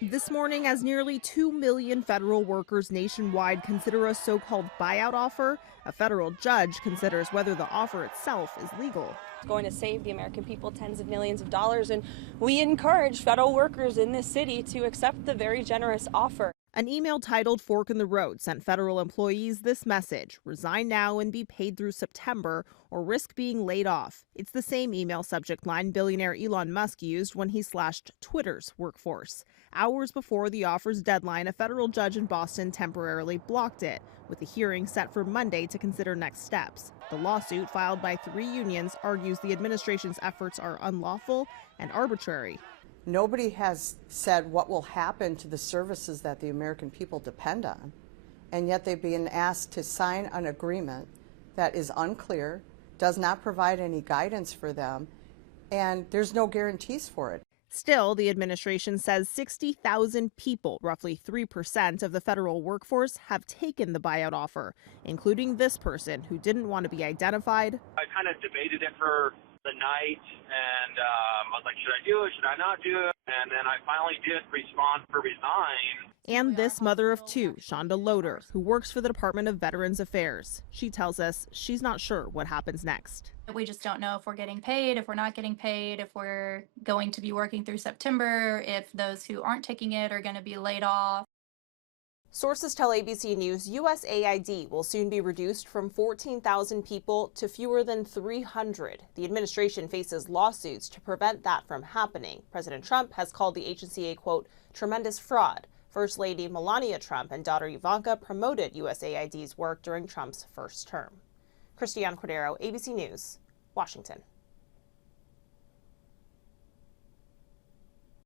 This morning, as nearly 2 million federal workers nationwide consider a so-called buyout offer, a federal judge considers whether the offer itself is legal. It's going to save the American people tens of millions of dollars, and we encourage federal workers in this city to accept the very generous offer. An email titled Fork in the Road sent federal employees this message: resign now and be paid through September or risk being laid off. It's the same email subject line billionaire Elon Musk used when he slashed Twitter's workforce. Hours before the offer's deadline, a federal judge in Boston temporarily blocked it, with a hearing set for Monday to consider next steps. The lawsuit, filed by 3 unions, argues the administration's efforts are unlawful and arbitrary. Nobody has said what will happen to the services that the American people depend on, and yet they've been asked to sign an agreement that is unclear, does not provide any guidance for them, and there's no guarantees for it. Still, the administration says 60,000 people, roughly 3% of the federal workforce, have taken the buyout offer, including this person who didn't want to be identified. I kind of debated it for the night, and I was like, should I do it? Should I not do it? And then I finally did respond for resign. And this mother of 2, Shonda Loader, who works for the Department of Veterans Affairs. She tells us she's not sure what happens next. We just don't know if we're getting paid, if we're not getting paid, if we're going to be working through September, if those who aren't taking it are going to be laid off. Sources tell ABC News USAID will soon be reduced from 14,000 people to fewer than 300. The administration faces lawsuits to prevent that from happening. President Trump has called the agency a, quote, tremendous fraud. First Lady Melania Trump and daughter Ivanka promoted USAID's work during Trump's first term. Christiane Cordero, ABC News, Washington.